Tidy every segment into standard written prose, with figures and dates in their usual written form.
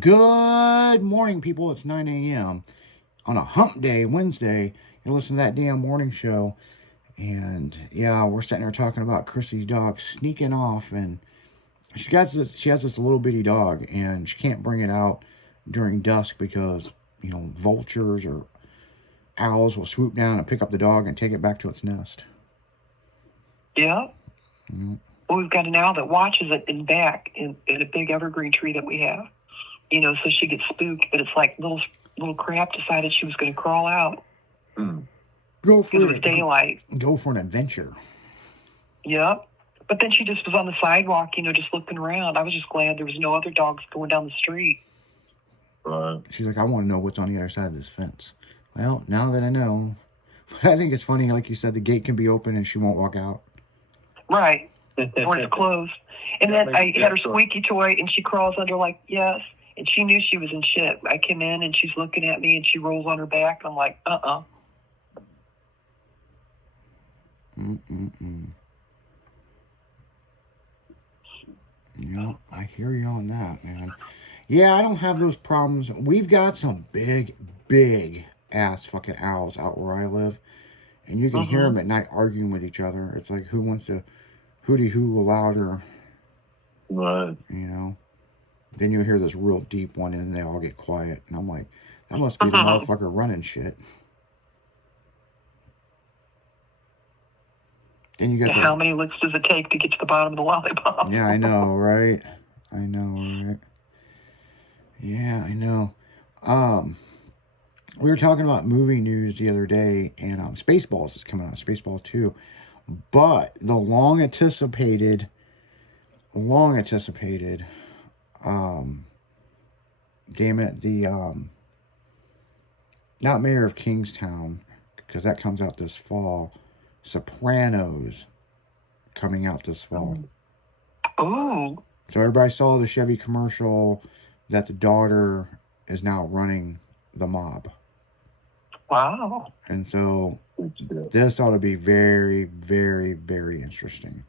Good morning, people. It's 9 a.m. on a hump day, Wednesday. You listen to that damn morning show. And yeah, we're sitting there talking about Chrissy's dog sneaking off. And she has this little bitty dog, and she can't bring it out during dusk because, vultures or owls will swoop down and pick up the dog and take it back to its nest. Yeah. Mm-hmm. Well, we've got an owl that watches it in back in a big evergreen tree that we have. So she gets spooked, but it's like little crap decided she was going to crawl out. Go for it. It was daylight. Go for an adventure. Yep. But then she just was on the sidewalk, just looking around. I was just glad there was no other dogs going down the street. Right. She's like, I want to know what's on the other side of this fence. Well, now that I know. But I think it's funny, like you said, the gate can be open and she won't walk out. Right. Or it's closed. And then I had her squeaky toy, and she crawls under like, yes. And she knew she was in shit. I came in, and she's looking at me, and she rolls on her back. I'm like, Yeah, I hear you on that, man. Yeah, I don't have those problems. We've got some big, big ass fucking owls out where I live. And you can hear them at night arguing with each other. It's like, who wants to hooty hoo louder? Right. Then you hear this real deep one and they all get quiet. And I'm like, that must be the motherfucker running shit. Then you got how many licks does it take to get to the bottom of the lollipop? Yeah, I know, right? Yeah, I know. We were talking about movie news the other day, and Spaceballs is coming out, Spaceballs 2. But the long anticipated, damn it, the, not Mayor of Kingstown, because that comes out this fall. Sopranos coming out this fall. Oh. So everybody saw the Chevy commercial that the daughter is now running the mob. Wow. And so this ought to be very, very, very interesting.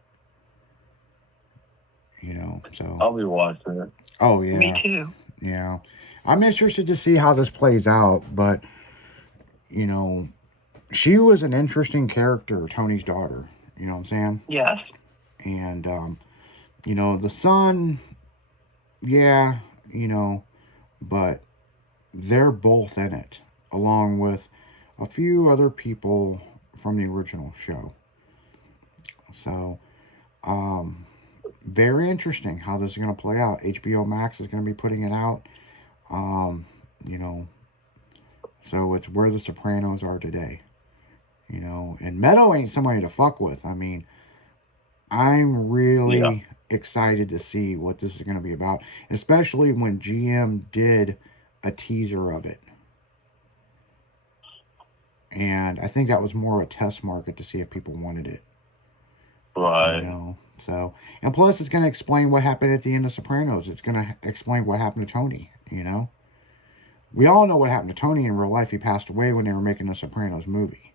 So I'll be watching it. Oh yeah. Me too. Yeah. I'm interested to see how this plays out, but she was an interesting character, Tony's daughter. You know what I'm saying? Yes. And the son, yeah, but they're both in it, along with a few other people from the original show. So, very interesting how this is going to play out. HBO Max is going to be putting it out. So it's where the Sopranos are today. And Meadow ain't somebody to fuck with. I mean, I'm really excited to see what this is going to be about, especially when GM did a teaser of it. And I think that was more a test market to see if people wanted it. Right. So, and plus it's going to explain what happened at the end of Sopranos. It's going to explain what happened to Tony, We all know what happened to Tony in real life. He passed away when they were making the Sopranos movie.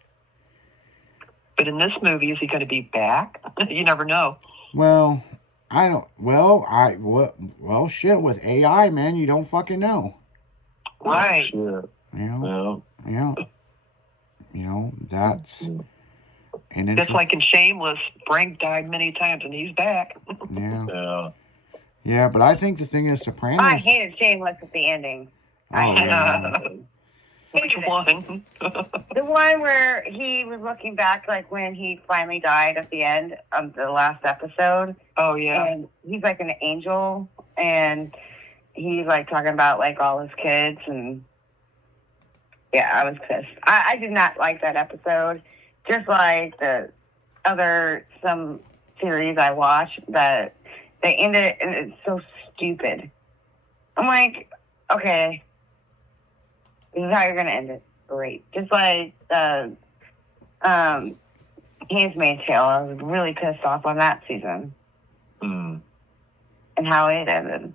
But in this movie, is he going to be back? You never know. Well, I don't. Well, shit. With AI, man, you don't fucking know. Right. Yeah. That's. And that's like in Shameless. Frank died many times, and he's back. Yeah. Yeah, but I think the thing is, Sopranos. I hated Shameless at the ending. Which one? The one where he was looking back, like when he finally died at the end of the last episode. Oh, yeah. And he's like an angel, and he's like talking about like all his kids, and yeah, I was pissed. I did not like that episode. Just like some series I watch that they ended it, and it's so stupid. I'm like, okay. This is how you're gonna end it. Great. Just like Handmaid's Tale. I was really pissed off on that season. And how it ended.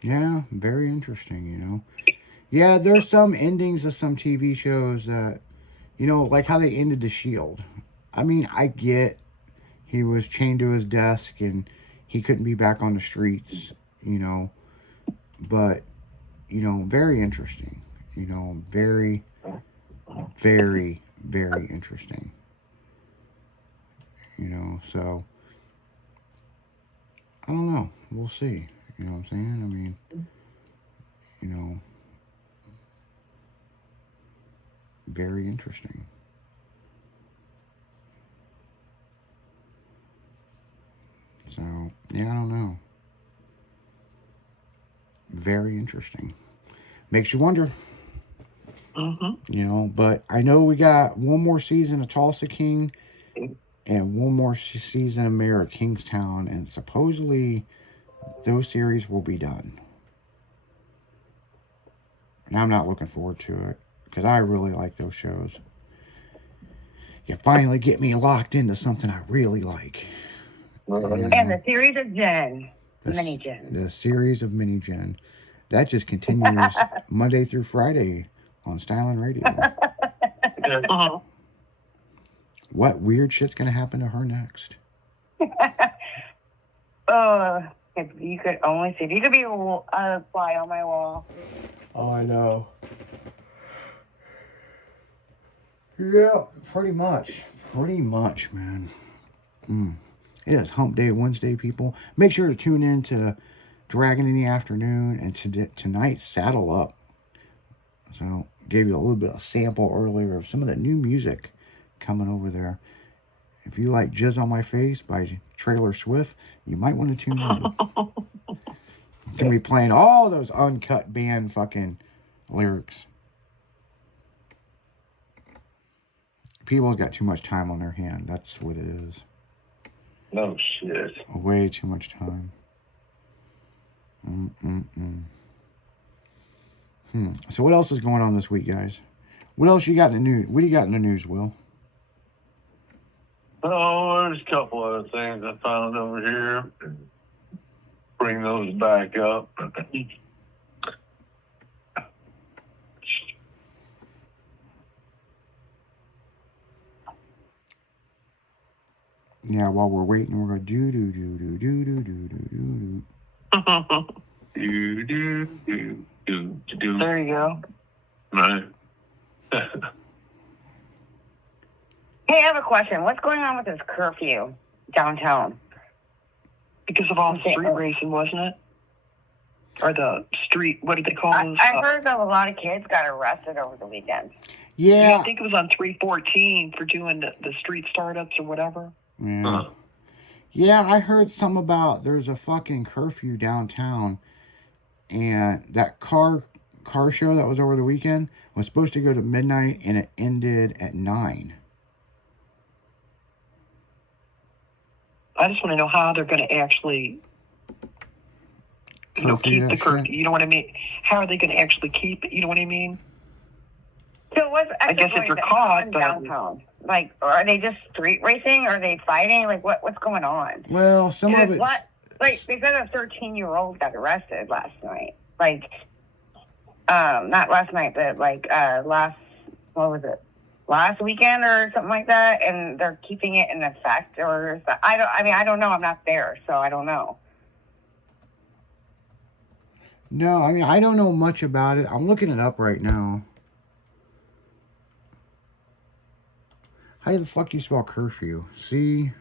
Yeah, very interesting, Yeah, there's some endings of some TV shows that, like how they ended The Shield. I mean, I get he was chained to his desk and he couldn't be back on the streets, you know. But, you know, very interesting. You know, very, very, very interesting. You know, so I don't know. We'll see. You know what I'm saying? I mean, you know, very interesting. So, yeah, I don't know. Very interesting. Makes you wonder. Mm-hmm. You know, but I know we got one more season of Tulsa King and one more season of Mayor of Kingstown, and supposedly those series will be done. And I'm not looking forward to it because I really like those shows. You finally get me locked into something I really like. And the series of Jen. Mini Jen. The series of Mini Jen. That just continues Monday through Friday on Styling Radio. Uh-huh. What weird shit's going to happen to her next? Oh, if you could only see. If you could be a fly on my wall. Oh, I know. Yeah, pretty much. Pretty much, man. It is Hump Day Wednesday, people. Make sure to tune in to Dragon in the Afternoon and tonight, Saddle Up. So, gave you a little bit of sample earlier of some of the new music coming over there. If you like Jizz on My Face by Taylor Swift, you might want to tune in. Gonna be playing all those uncut band fucking lyrics. People's got too much time on their hand. That's what it is. No shit. Way too much time. So what else is going on this week, guys? What else you got in the news? What do you got in the news, Will? Oh, there's a couple other things I found over here. Bring those back up. Yeah, while we're waiting, we're gonna do. Do. There you go. Right. Hey, I have a question. What's going on with this curfew downtown? Because of all the street racing, wasn't it? Or the street, what did they call those? I heard that a lot of kids got arrested over the weekend. Yeah. I think it was on 314 for doing the street startups or whatever. Yeah. Yeah, I heard some about there's a fucking curfew downtown, and that car show that was over the weekend was supposed to go to midnight, and it ended at 9. I just want to know how they're going to actually, keep the curfew. Shit. You know what I mean? How are they going to actually keep it? You know what I mean? So what's I guess if you're caught, but downtown? Like, are they just street racing? Are they fighting? Like, what's going on? Well, some of it. Like, they said a 13-year-old got arrested last night. Like, not last night, but like what was it? Last weekend or something like that, and they're keeping it in effect, or I don't know. I'm not there, so I don't know. No, I mean, I don't know much about it. I'm looking it up right now. How the fuck do you spell curfew? C.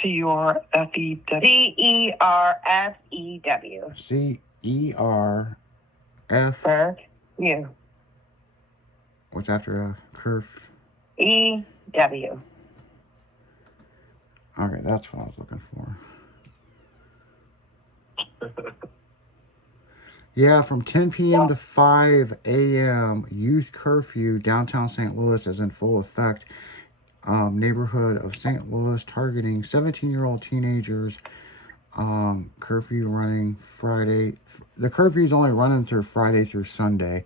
CURFEW. CERFEW. CERF. You. What's after F? Curf. EW. Okay, that's what I was looking for. Yeah, from 10 p.m. to 5 a.m., youth curfew downtown St. Louis is in full effect. Neighborhood of St. Louis targeting 17-year-old teenagers. Curfew running Friday. The curfew is only running through Friday through Sunday.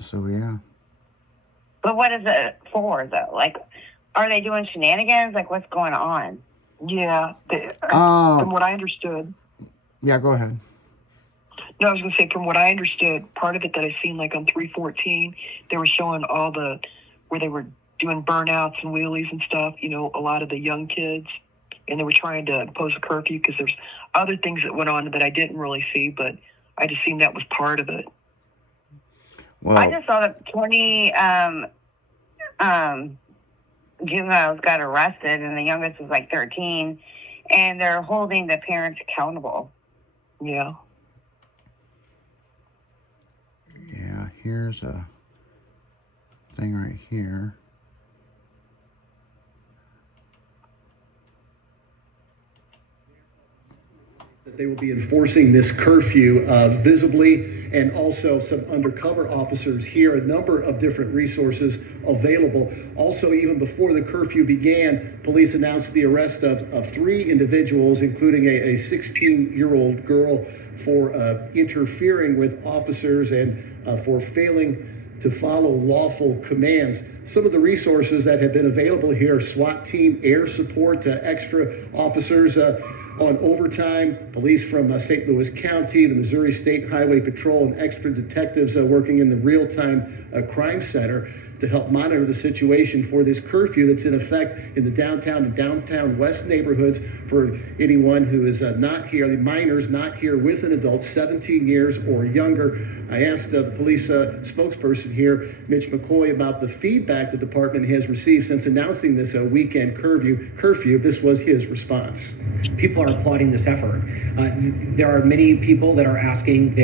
So, yeah. But what is it for, though? Like, are they doing shenanigans? Like, what's going on? Yeah. From what I understood. Yeah, go ahead. No, I was going to say, from what I understood, part of it that I seen, like on 314, they were showing where they were doing burnouts and wheelies and stuff, a lot of the young kids. And they were trying to impose a curfew because there's other things that went on that I didn't really see, but I just seen that was part of it. Well, I just saw that 20 juveniles got arrested, and the youngest was like 13, and they're holding the parents accountable. Yeah. Yeah, here's a thing right here. That they will be enforcing this curfew visibly, and also some undercover officers here, a number of different resources available. Also, even before the curfew began, police announced the arrest of 3 individuals, including a 16-year-old girl, for interfering with officers and for failing to follow lawful commands. Some of the resources that have been available here: SWAT team, air support, extra officers on overtime, police from St. Louis County, the Missouri State Highway Patrol, and extra detectives working in the real-time crime center to help monitor the situation for this curfew that's in effect in the downtown and downtown west neighborhoods for anyone who is not here, the minors not here with an adult 17 years or younger. I asked the police spokesperson here, Mitch McCoy, about the feedback the department has received since announcing this weekend curfew. This was his response. People are applauding this effort. There are many people that are asking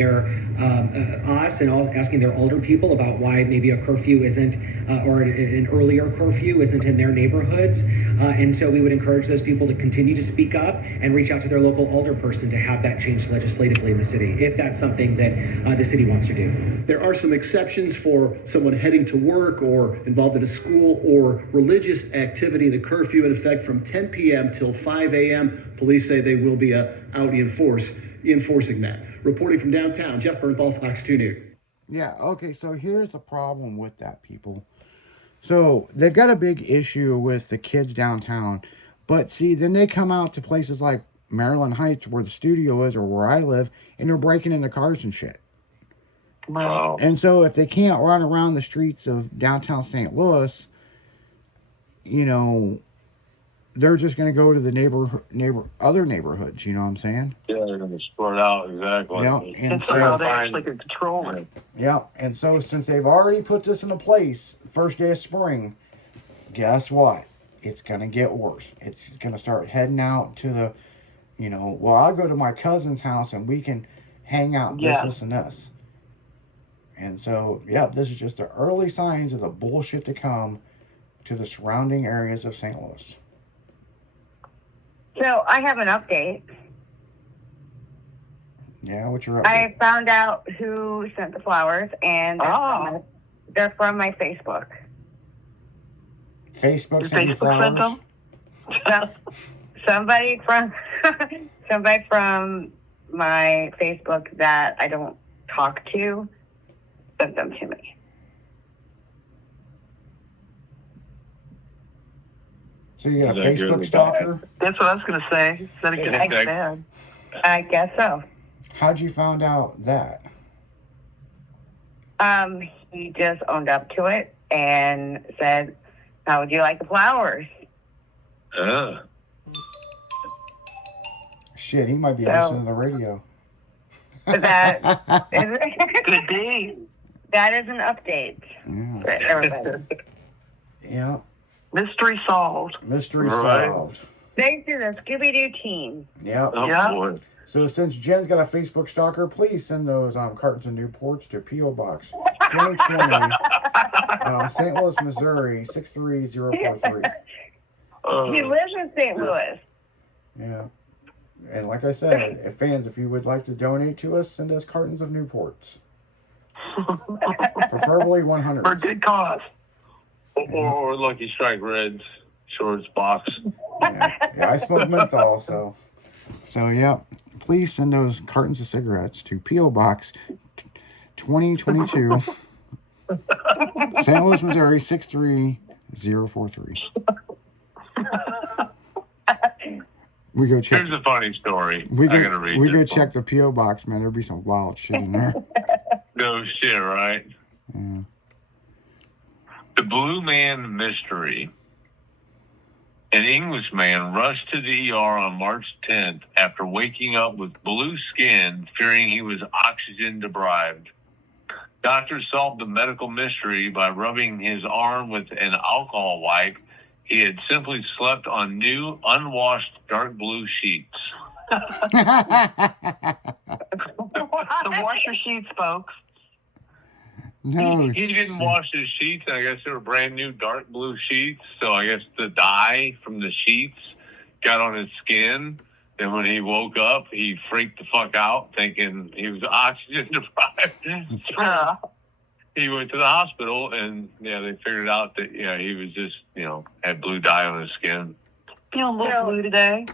us and asking their older people about why maybe a curfew isn't, or an earlier curfew isn't in their neighborhoods. And so we would encourage those people to continue to speak up and reach out to their local alder person to have that changed legislatively in the city, if that's something that the city wants to do. There are some exceptions for someone heading to work or involved in a school or religious activity. The curfew in effect from 10 p.m. till 5 a.m. Police say they will be out enforcing that. Reporting from downtown, Jeff Bernthal, Fox 2 News. yeah, okay, so here's the problem with that, people. So they've got a big issue with the kids downtown, but see, then they come out to places like Maryland Heights, where the studio is, or where I live, and they're breaking into cars and shit. Wow. And so if they can't run around the streets of downtown St. Louis, they're just going to go to the other neighborhoods, you know what I'm saying? Yeah, they're going to spread out, exactly. Yeah, and And so how they actually can control it. Yeah, and so since they've already put this into place, first day of spring, guess what? It's going to get worse. It's going to start heading out to the, I'll go to my cousin's house and we can hang out, this, and this. And so, this is just the early signs of the bullshit to come to the surrounding areas of St. Louis. So I have an update. Yeah, what's your update? I found out who sent the flowers, and they're from my Facebook. Facebook Your sent you Facebook sent flowers? them? Somebody from my Facebook that I don't talk to sent them to me. So you got a Is that good Facebook or stalker? That's what I was going to say. Is that a good I- thing bad? I guess so. How'd you find out that? He just owned up to it and said, "How would you like the flowers?" Shit, he might be So- listening to the radio. That Good day. that is an update Yeah. for everybody. Yeah. Mystery solved. Mystery Right. solved. Thanks to the Scooby-Doo team. Yep. Oh, Yeah. boy. So since Jen's got a Facebook stalker, please send those cartons and Newports to P.O. Box 2020, St. Louis, Missouri 63043. He lives in St. Louis. Yeah. And like I said, if you would like to donate to us, send us cartons of Newports. Preferably For a 100s. good cause. Or Lucky Strike Reds shorts box. Yeah, I smoke menthol, so yeah. Please send those cartons of cigarettes to P.O. Box 2022, St. Louis, Missouri 63043. We go check. Here's a funny story. We I gotta read go this check one. the P.O. Box, man. There'd be some wild shit in there. No shit, right? Yeah. The Blue Man Mystery. An Englishman rushed to the ER on March 10th after waking up with blue skin, fearing he was oxygen deprived. Doctors solved the medical mystery by rubbing his arm with an alcohol wipe. He had simply slept on new, unwashed, dark blue sheets. So wash your sheets, folks. No. He didn't wash his sheets. I guess they were brand new dark blue sheets. So I guess the dye from the sheets got on his skin. And when he woke up, he freaked the fuck out, thinking he was oxygen deprived. So he went to the hospital, and they figured out that he was just had blue dye on his skin. Feeling a little blue today.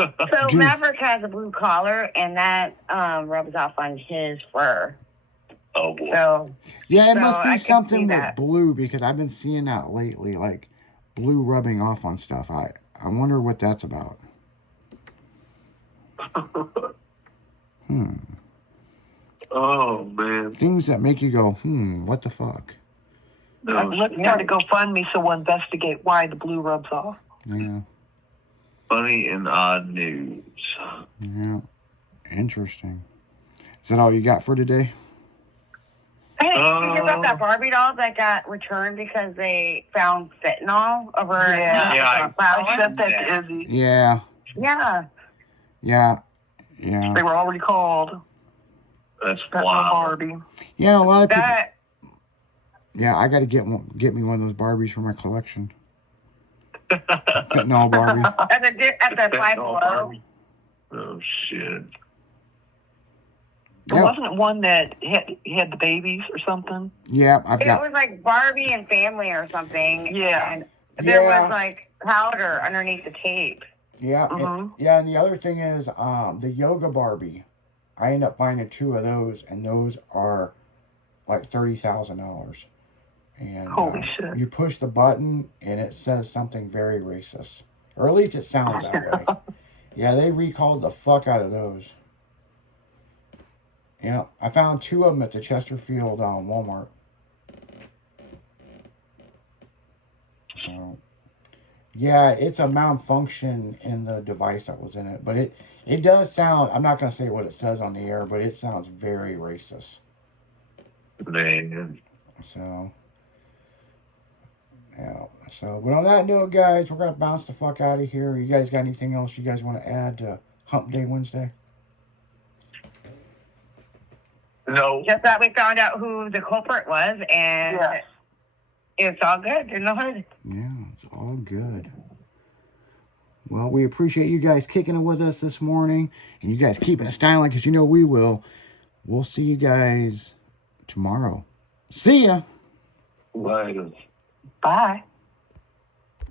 So Maverick has a blue collar, and that rubs off on his fur. Oh boy. So Yeah, it So must I be can something see with that. blue, because I've been seeing that lately, like blue rubbing off on stuff. I wonder what that's about. Oh man. Things that make you go, what the fuck? Let's start a GoFundMe so we'll investigate why the blue rubs off. Yeah, Funny and odd news. yeah. Interesting. Is that all you got for today? hey, did you about that Barbie doll that got returned because they found fentanyl over Yeah. I sent that Yeah. to Izzy. Yeah, Yeah. yeah. They were already called. That's That wild. Barbie. Yeah, a lot of people. That Yeah, I got to get me one of those Barbies for my collection. Fentanyl Barbie. at the Five Fentanyl Below. Barbie. Oh shit. There Yeah, wasn't one that had the babies or something. yeah. I've It got. was like Barbie and Family or something. Yeah. And there Yeah. was like powder underneath the tape. Yeah, Mhm. yeah. And the other thing is, the yoga Barbie. I end up finding 2 of those, and those are like $30,000. And Holy shit. you push the button, and it says something very racist, or at least it sounds that way. Yeah, they recalled the fuck out of those. Yeah, I found 2 of them at the Chesterfield Walmart. So, yeah, it's a malfunction in the device that was in it, but it does sound. I'm not gonna say what it says on the air, but it sounds very racist. Man. So, yeah. So, but on that note, guys, we're gonna bounce the fuck out of here. You guys got anything else you guys want to add to Hump Day Wednesday? No. Just that we found out who the culprit was, and Yes. it's all good in the hood. Yeah, it's all good. Well, we appreciate you guys kicking it with us this morning, and you guys keeping it styling, because you know we will. We'll see you guys tomorrow. See ya. Later. Bye.